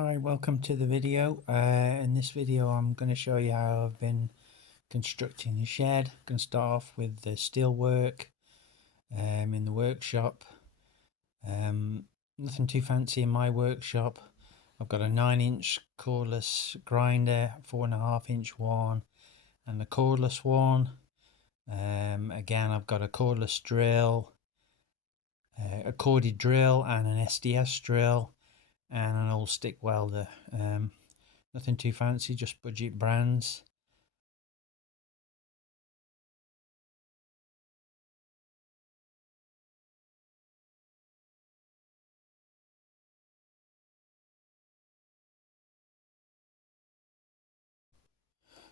Hi, welcome to the video. In this video I'm going to show you how I've been constructing a shed. I'm going to start off with the steel work in the workshop. Nothing too fancy in my workshop. I've got a 9-inch cordless grinder, 4.5-inch one and a cordless one. Again, I've got a cordless drill, a corded drill and an SDS drill and an old stick welder. Nothing too fancy, just budget brands.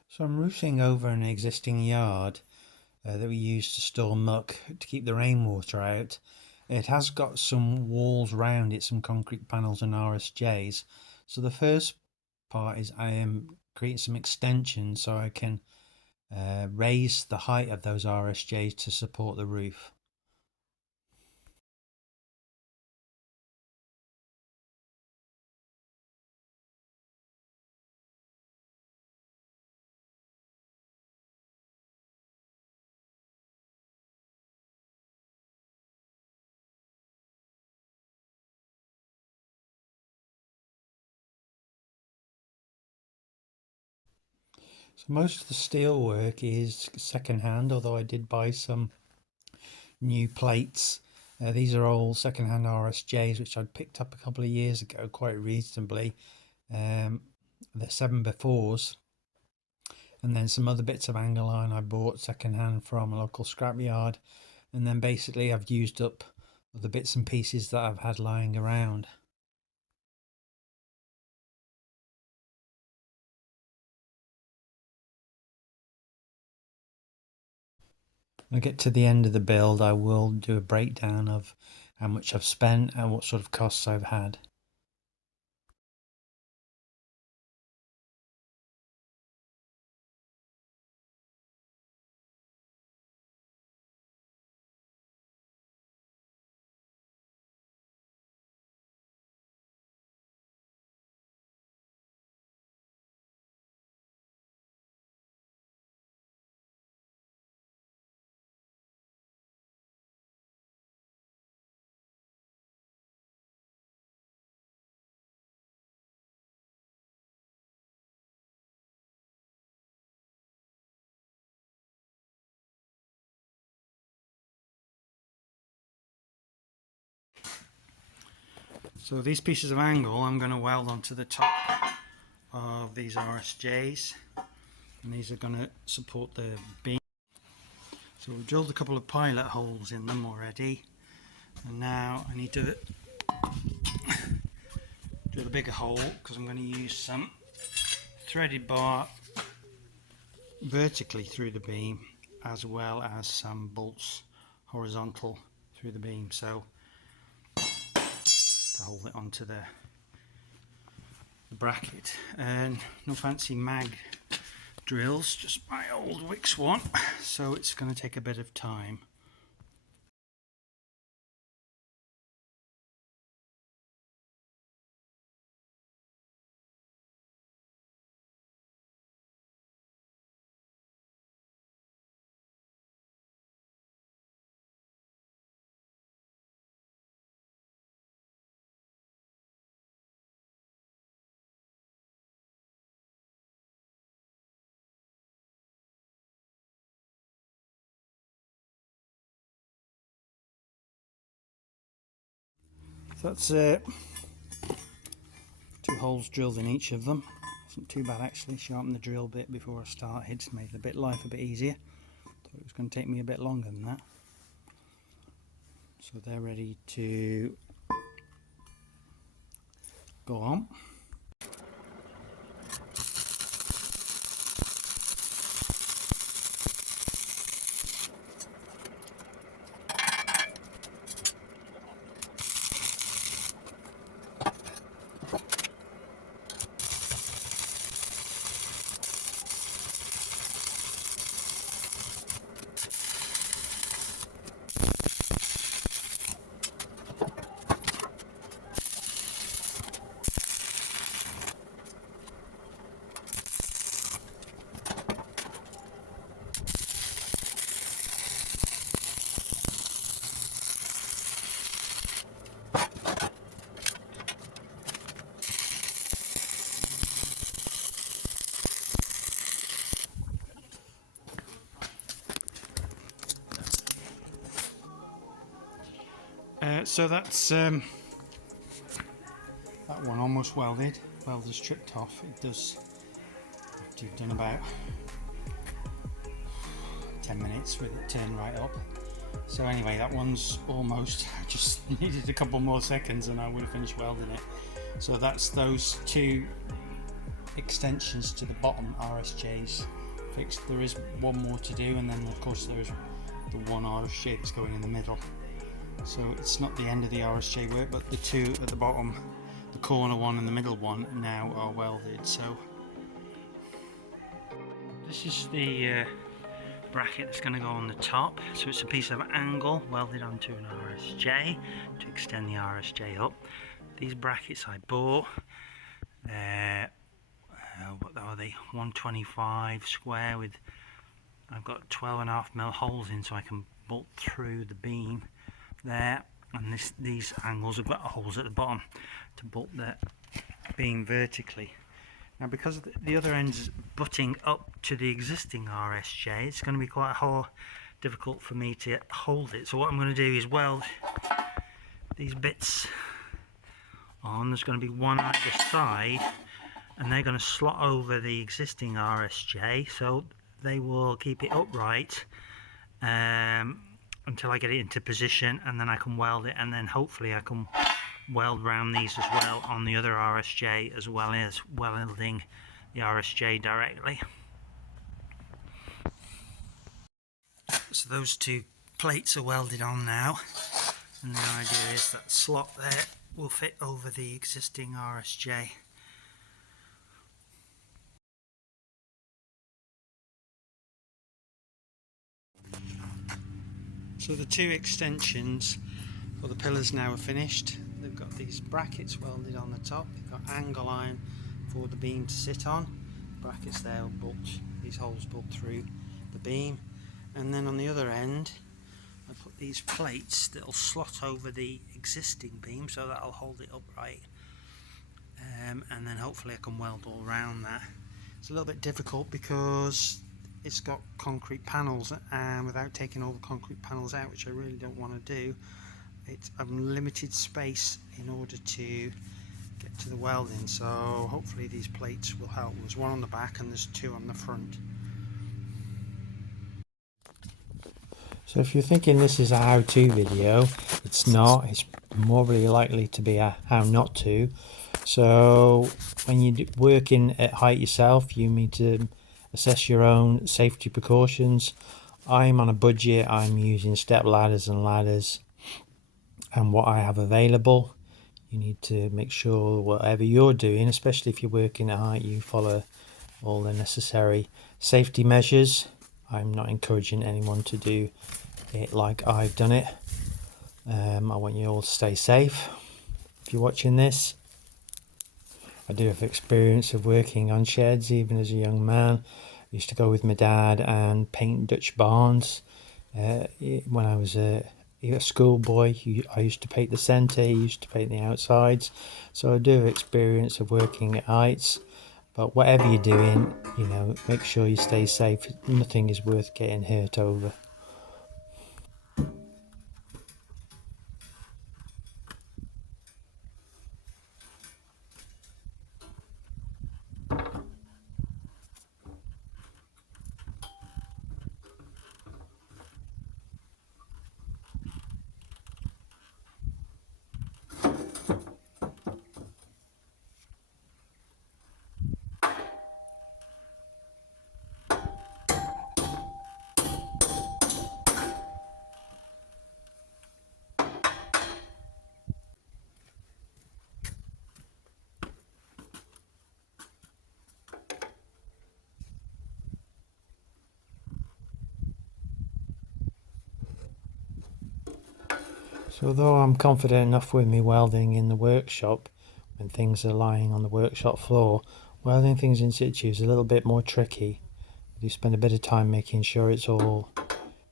So I'm roofing over an existing yard that we use to store muck to keep the rainwater out. It has got some walls round it, some concrete panels and RSJs. So the first part is I am creating some extensions so I can raise the height of those RSJs to support the roof. So most of the steel work is second hand, although I did buy some new plates. These are all second-hand RSJs which I'd picked up a couple of years ago quite reasonably. They're 7x4s, and then some other bits of angle iron I bought second-hand from a local scrapyard, and then basically I've used up the bits and pieces that I've had lying around. When I get to the end of the build, I will do a breakdown of how much I've spent and what sort of costs I've had. So these pieces of angle I'm going to weld onto the top of these RSJs, and these are going to support the beam. So we've drilled a couple of pilot holes in them already, and now I need to drill a bigger hole because I'm going to use some threaded bar vertically through the beam as well as some bolts horizontal through the beam, so to hold it onto the bracket. And no fancy mag drills, just my old Wix one, so it's going to take a bit of time. So that's 2 holes drilled in each of them. Wasn't too bad actually. Sharpened the drill bit before I started, made the life a bit easier. Thought it was going to take me a bit longer than that. So they're ready to go on. So that's that one almost welded. Welder's tripped off. It does. After you've done about 10 minutes with it turned right up. So anyway, that one's almost. I just needed a couple more seconds and I would have finished welding it. So that's those two extensions to the bottom RSJs fixed. There is one more to do, and then of course there is the one RSJ that's going in the middle. So it's not the end of the RSJ work, but the two at the bottom, the corner one and the middle one, now are welded. So this is the bracket that's going to go on the top. So it's a piece of angle welded onto an RSJ to extend the RSJ up. These brackets I bought, what are they, 125 square with, I've got 12.5mm holes in so I can bolt through the beam there, and these angles have got holes at the bottom to bolt the beam vertically. Now because the other end's butting up to the existing RSJ, it's going to be quite difficult for me to hold it. So what I'm going to do is weld these bits on. There's going to be one on either side, and they're going to slot over the existing RSJ, so they will keep it upright until I get it into position, and then I can weld it, and then hopefully I can weld around these as well on the other RSJ, as well as welding the RSJ directly. So those two plates are welded on now, and the idea is that slot there will fit over the existing RSJ. So the two extensions for the pillars now are finished. They've got these brackets welded on the top. They've got angle iron for the beam to sit on. Brackets there will bolt, these holes bolt through the beam. And then on the other end, I put these plates that'll slot over the existing beam, so that'll hold it upright. And then hopefully I can weld all around that. It's a little bit difficult because it's got concrete panels, and without taking all the concrete panels out, which I really don't want to do, I'm limited space in order to get to the welding. So hopefully these plates will help. There's one on the back and there's two on the front. So if you're thinking this is a how-to video, it's not. It's more really likely to be a how not to. So when you're working at height yourself, you need to assess your own safety precautions. I'm on a budget. I'm using step ladders and ladders and what I have available. You need to make sure whatever you're doing, especially if you're working at height, you follow all the necessary safety measures. I'm not encouraging anyone to do it like I've done it. I want you all to stay safe if you're watching this. I do have experience of working on sheds even as a young man. I used to go with my dad and paint Dutch barns. When I was a schoolboy, I used to paint the centre, he used to paint the outsides. So I do have experience of working at heights. But whatever you're doing, make sure you stay safe. Nothing is worth getting hurt over. So although I'm confident enough with me welding in the workshop, when things are lying on the workshop floor, welding things in situ is a little bit more tricky. I do spend a bit of time making sure it's all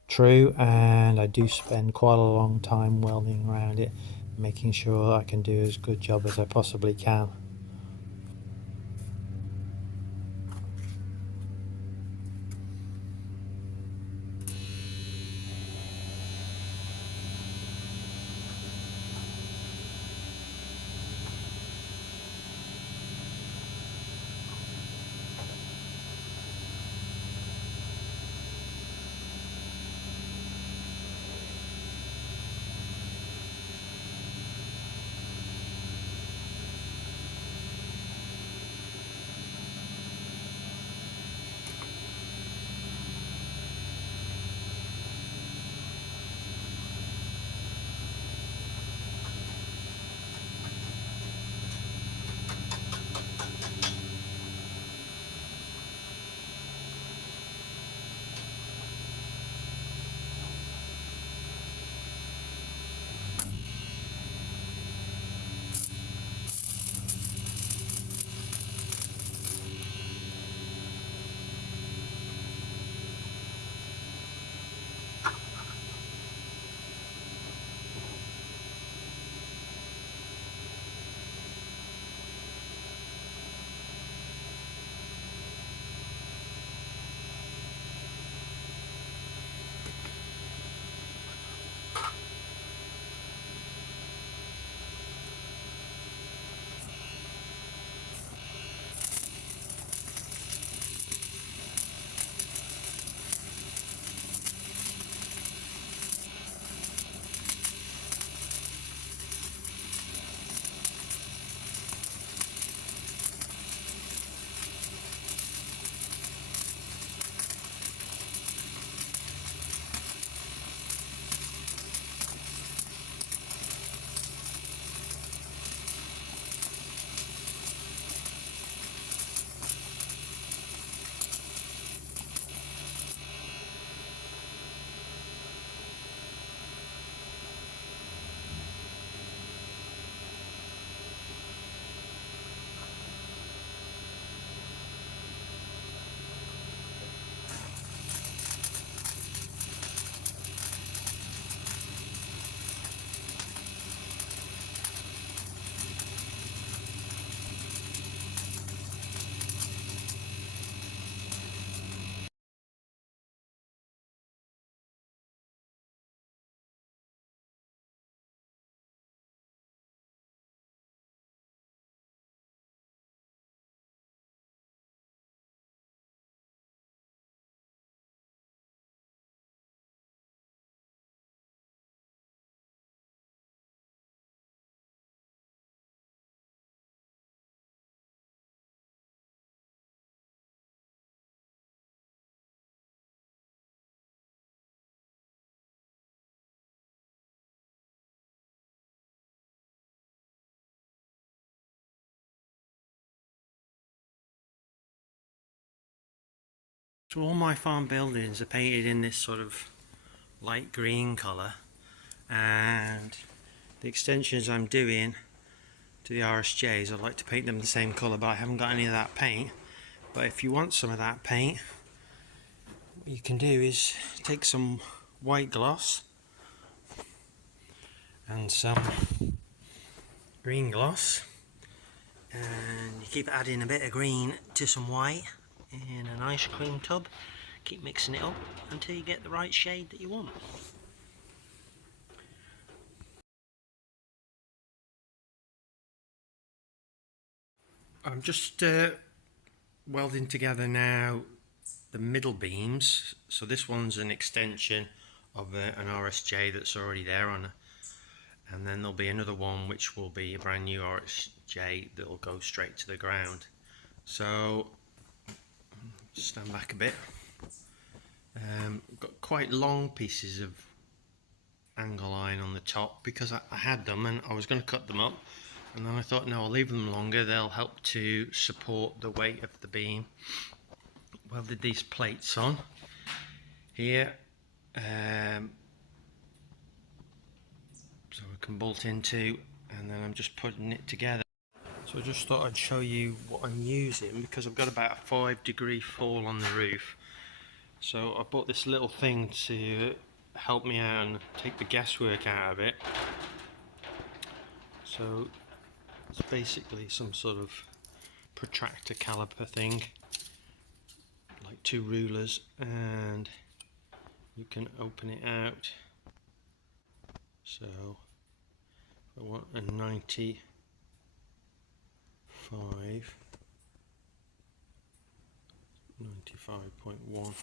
true, and I do spend quite a long time welding around it, making sure I can do as good a job as I possibly can. So all my farm buildings are painted in this sort of light green colour, and the extensions I'm doing to the RSJs, I'd like to paint them the same colour, but I haven't got any of that paint. But if you want some of that paint, what you can do is take some white gloss and some green gloss, and you keep adding a bit of green to some white in an ice cream tub. Keep mixing it up until you get the right shade that you want. I'm just welding together now the middle beams. So this one's an extension of an RSJ that's already there on, and then there'll be another one which will be a brand new RSJ that will go straight to the ground. So stand back a bit. Got quite long pieces of angle iron on the top because I had them and I was going to cut them up, and then I thought, no, I'll leave them longer, they'll help to support the weight of the beam. Welded these plates on here, so we can bolt into, and then I'm just putting it together. So I just thought I'd show you what I'm using because I've got about a 5-degree fall on the roof. So I bought this little thing to help me out and take the guesswork out of it. So it's basically some sort of protractor caliper thing, like 2 rulers, and you can open it out. So I want a 95, .1.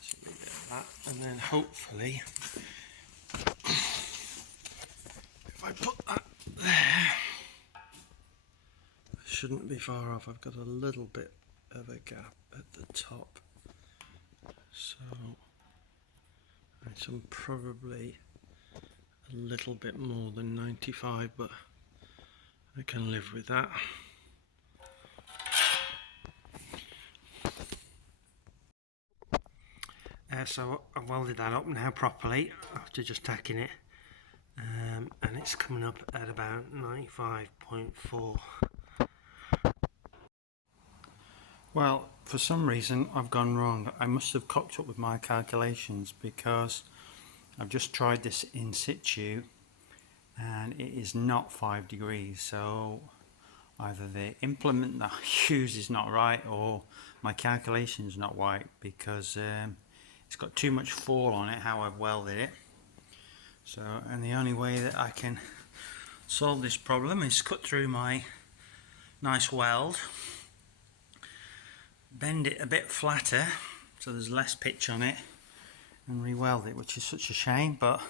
So we get that, and then hopefully, if I put that there, I shouldn't be far off. I've got a little bit of a gap at the top, so I'm probably a little bit more than 95, but I can live with that. So I've welded that up now properly after just tacking it, and it's coming up at about 95.4. Well, for some reason I've gone wrong. I must have cocked up with my calculations because I've just tried this in situ and it is not 5 degrees, so either the implement that I use is not right or my calculation is not right, because it's got too much fall on it how I've welded it. So, and the only way that I can solve this problem is cut through my nice weld, bend it a bit flatter so there's less pitch on it, and re-weld it, which is such a shame, but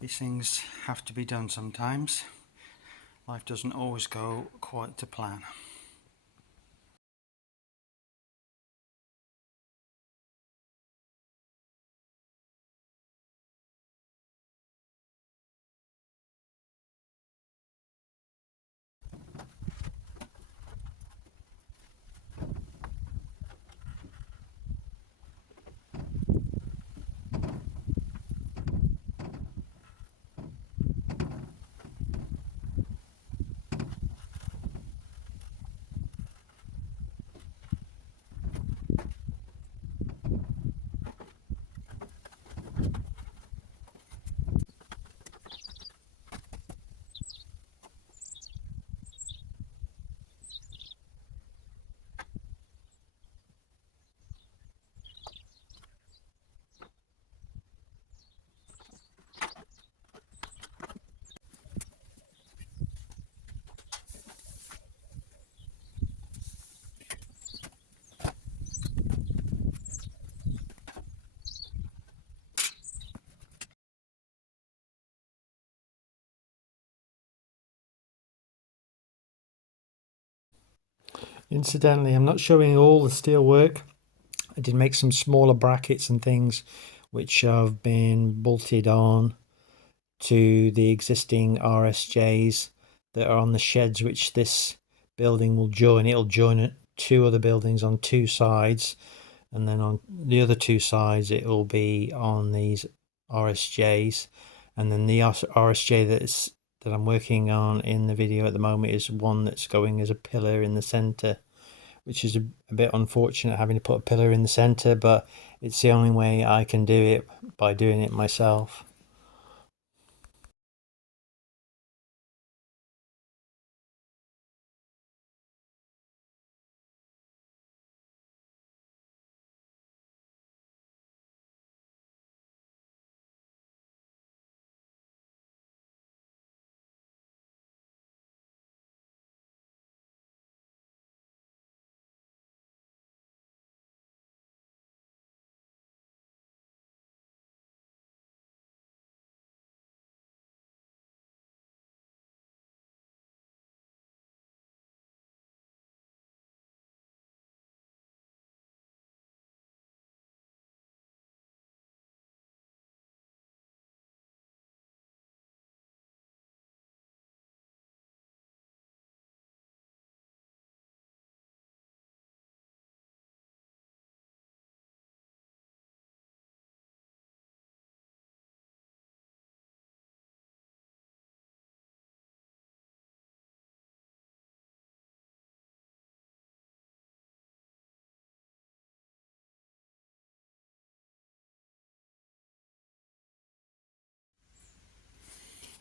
these things have to be done sometimes. Life doesn't always go quite to plan. Incidentally, I'm not showing all the steel work. I did make some smaller brackets and things which have been bolted on to the existing RSJs that are on the sheds which this building will join. It'll join 2 other buildings on 2 sides, and then on the other two sides it will be on these RSJs, and then the RSJ that I'm working on in the video at the moment is one that's going as a pillar in the center, which is a bit unfortunate having to put a pillar in the center, but it's the only way I can do it by doing it myself.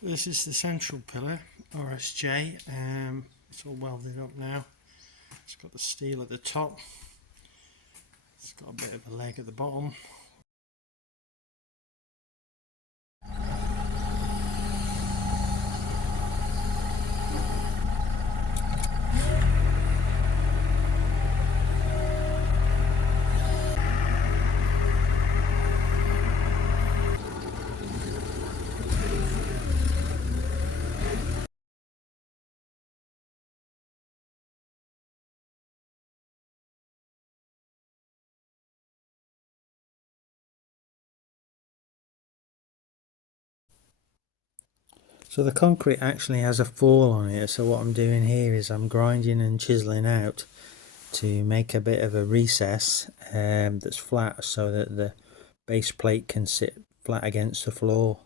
This is the central pillar, RSJ. It's all welded up now. It's got the steel at the top. It's got a bit of a leg at the bottom. So the concrete actually has a fall on it, so what I'm doing here is I'm grinding and chiseling out to make a bit of a recess that's flat so that the base plate can sit flat against the floor.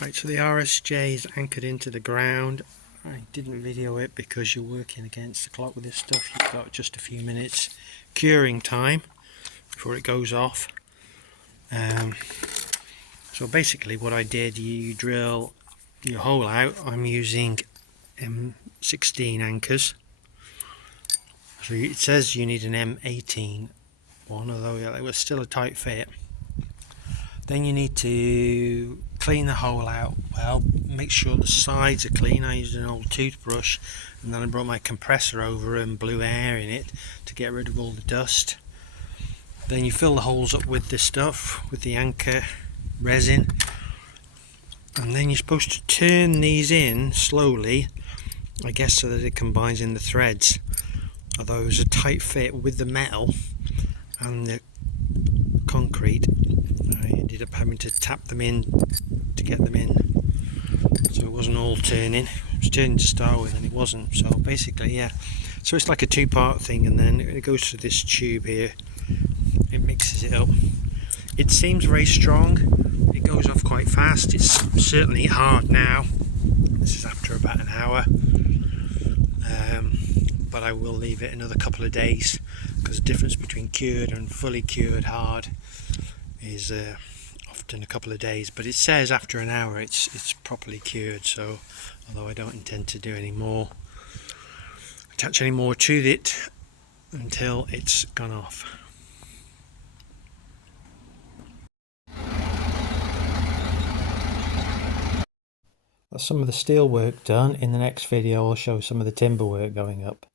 Right, so the RSJ is anchored into the ground. I didn't video it because you're working against the clock with this stuff. You've got just a few minutes curing time before it goes off. So basically what I did, you drill your hole out. I'm using M16 anchors. So it says you need an M18 one, although it was still a tight fit. Then you need to clean the hole out well, make sure the sides are clean. I used an old toothbrush, and then I brought my compressor over and blew air in it to get rid of all the dust. Then you fill the holes up with this stuff, with the anchor resin, and then you're supposed to turn these in slowly, I guess, so that it combines in the threads. Although it was a tight fit with the metal and the concrete, I ended up having to tap them in to get them in, so it wasn't all turning. It was turning to start with and it wasn't. So basically, yeah, so it's like a two-part thing, and then it goes through this tube here, it mixes it up. It seems very strong. it goes off quite fast. It's certainly hard now. This is after about an hour, but I will leave it another couple of days, because the difference between cured and fully cured hard is often a couple of days. But it says after an hour it's properly cured, so although I don't intend to do any more, attach any more to it until it's gone off. That's some of the steel work done. In the next video I'll show some of the timber work going up.